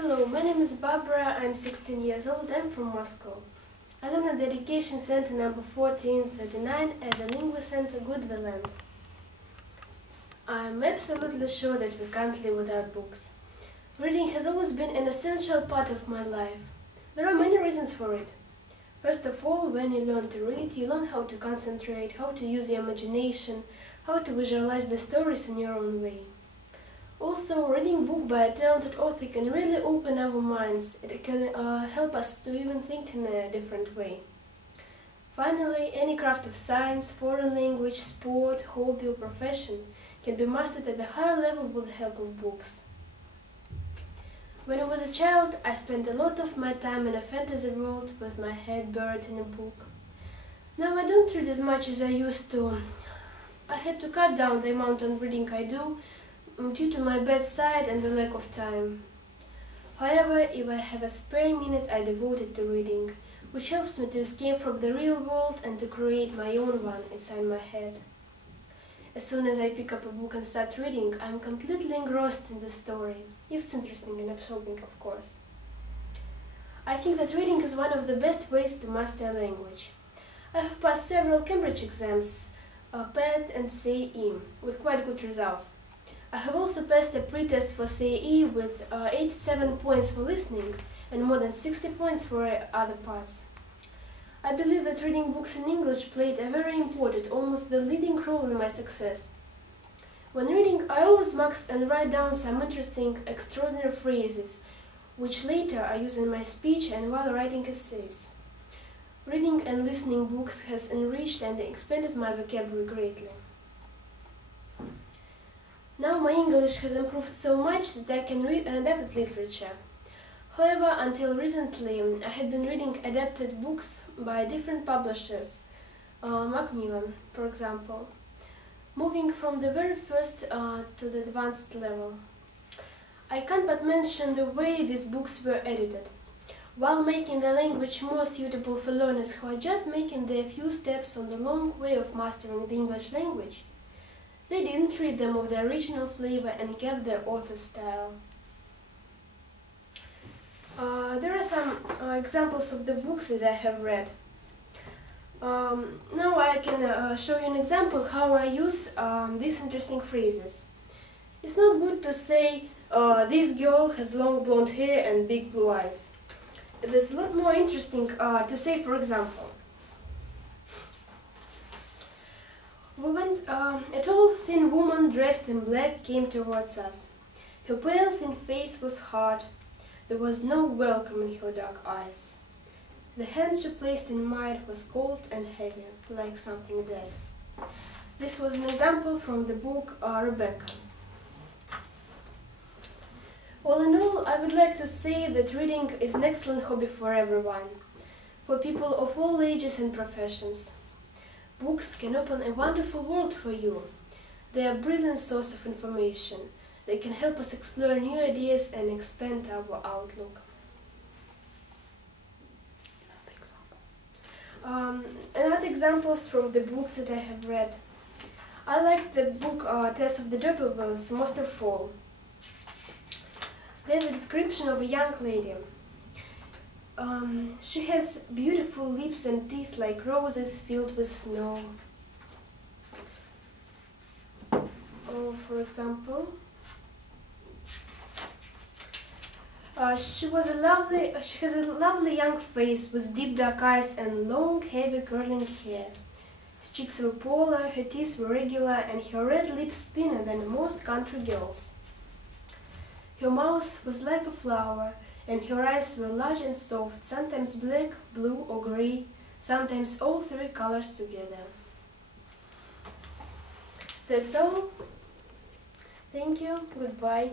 Hello, my name is Barbara. I'm 16 years old. I'm from Moscow. I live in the Education Center number 1439 at the Linguist Center Goodwill. I'm absolutely sure that we can't live without books. Reading has always been an essential part of my life. There are many reasons for it. First of all, when you learn to read, you learn how to concentrate, how to use your imagination, how to visualize the stories in your own way. Also, reading a book by a talented author can really open our minds. It can help us to even think in a different way. Finally, any craft of science, foreign language, sport, hobby or profession can be mastered at a higher level with the help of books. When I was a child, I spent a lot of my time in a fantasy world with my head buried in a book. Now I don't read as much as I used to. I had to cut down the amount of reading I do due to my bad sight and the lack of time. However, if I have a spare minute, I devote it to reading, which helps me to escape from the real world and to create my own one inside my head. As soon as I pick up a book and start reading, I'm completely engrossed in the story, if it's interesting and absorbing, of course. I think that reading is one of the best ways to master a language. I have passed several Cambridge exams, PET and CAE, with quite good results. I have also passed a pre-test for CAE with 87 points for listening and more than 60 points for other parts. I believe that reading books in English played a very important, almost the leading role in my success. When reading, I always mark and write down some interesting, extraordinary phrases, which later I use in my speech and while writing essays. Reading and listening books has enriched and expanded my vocabulary greatly. Now my English has improved so much that I can read and adapt literature. However, until recently, I had been reading adapted books by different publishers, Macmillan, for example, moving from the very first to the advanced level. I can't but mention the way these books were edited. While making the language more suitable for learners who are just making their few steps on the long way of mastering the English language, they didn't rid them of the original flavor and kept their author's style. There are some examples of the books that I have read. Now I can show you an example how I use these interesting phrases. It's not good to say, this girl has long blonde hair and big blue eyes. It is a lot more interesting to say, for example, a tall, thin woman dressed in black came towards us. Her pale, thin face was hard. There was no welcome in her dark eyes. The hand she placed in mine was cold and heavy, like something dead. This was an example from the book Rebecca. All in all, I would like to say that reading is an excellent hobby for everyone, for people of all ages and professions. Books can open a wonderful world for you. They are a brilliant source of information. They can help us explore new ideas and expand our outlook. Another examples from the books that I have read. I liked the book Tess of the D'Urbervilles most of all. There's a description of a young lady. She has beautiful lips and teeth like roses filled with snow. Or, for example, she has a lovely young face with deep dark eyes and long, heavy, curling hair. Her cheeks were polar, her teeth were regular, and her red lips thinner than most country girls. Her mouth was like a flower, and her eyes were large and soft, sometimes black, blue or grey, sometimes all three colors together. That's all. Thank you. Goodbye.